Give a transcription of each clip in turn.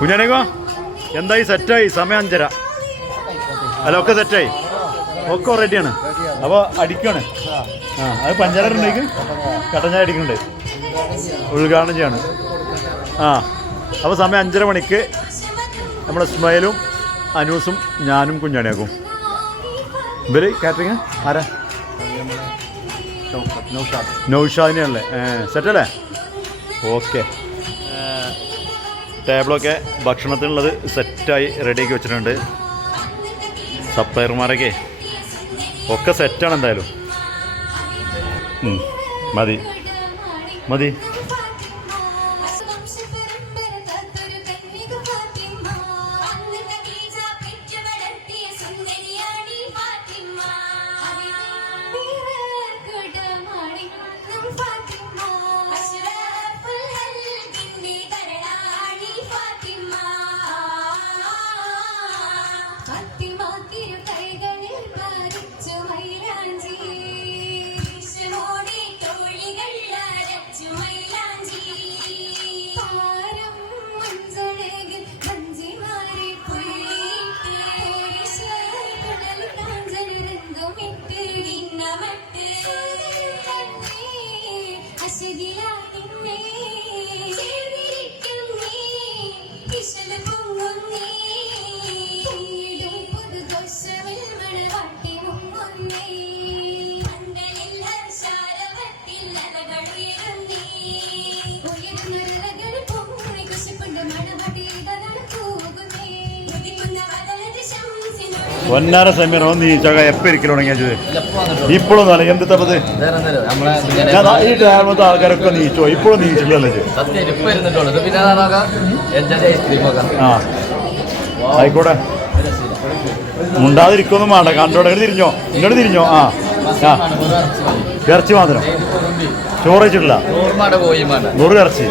കുഞ്ഞാനേക്കോ? എന്തായി സെറ്റായി? സമയം അഞ്ചര. അല്ല ഒക്കെ സെറ്റായി? ഒക്കെ റെഡിയാണ് അപ്പോൾ അടിക്കാണ് ആ അത് പഞ്ചാര ഉണ്ടെങ്കിൽ കട്ടഞ്ഞായ അടിക്കുന്നുണ്ട്. ഉദ്ഘാടനം ചെയ്യാണ്. ആ അപ്പോൾ സമയം അഞ്ചര മണിക്ക് നമ്മുടെ സ്മൈലും അനൂസും ഞാനും കുഞ്ഞാണിയാക്കും ഇവർ കാറ്ററിങ് ആരാ? നൗഷാദിനെയല്ലേ സെറ്റല്ലേ ഓക്കെ. ടേബിളൊക്കെ ഭക്ഷണത്തിനുള്ളത് സെറ്റായി റെഡിയാക്കി വെച്ചിട്ടുണ്ട്. സപ്ലയർമാരൊക്കെ ഒക്കെ സെറ്റാണ് എന്തായാലും. മതി. മതി. ശംസിനോട് ഒന്നാര നീ ചക എപ്പോൾ ഇരിക്കൽ തുടങ്ങിയത് ഇപ്പോഴൊന്നും അല്ല എന്ത് തപ്പത് ഈ ടൈമത്തെ ആൾക്കാരൊക്കെ നീച്ചോ? ഇപ്പോഴും ആ. ആയിക്കോട്ടെ. മുണ്ടാതിരിക്കൊന്നും വേണ്ട. കണ്ടോടെ തിരിഞ്ഞോ? ഇങ്ങോട്ട് തിരിഞ്ഞോ? ആ. ആ. ഇറച്ചി മാത്രം. ചോറ് വെച്ചിട്ടില്ല? നൂറ് ഇറച്ചി.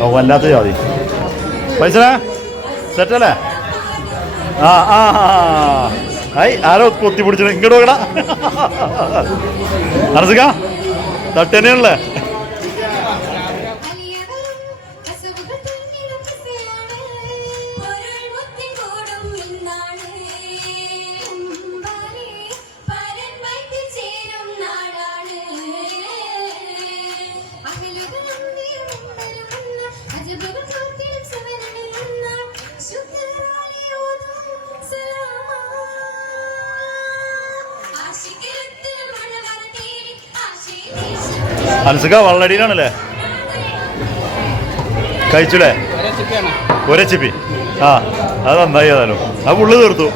ഓ വല്ലാത്ത ജാതി. പൈസ സെറ്റല്ലേ? ആ ആ. ഐ ആരോ കൊത്തി പിടിച്ചു ഇങ്ങോട്ട് നോക്കടാ അനസുക തട്ടനെയാണല്ലേ അനസുക വള്ളടിയിലാണല്ലേ കഴിച്ചുല്ലേ ഒരച്ചിപ്പി ആ അത് നന്നായി ഏതായാലും. ആ പുള്ളി തീർത്തു.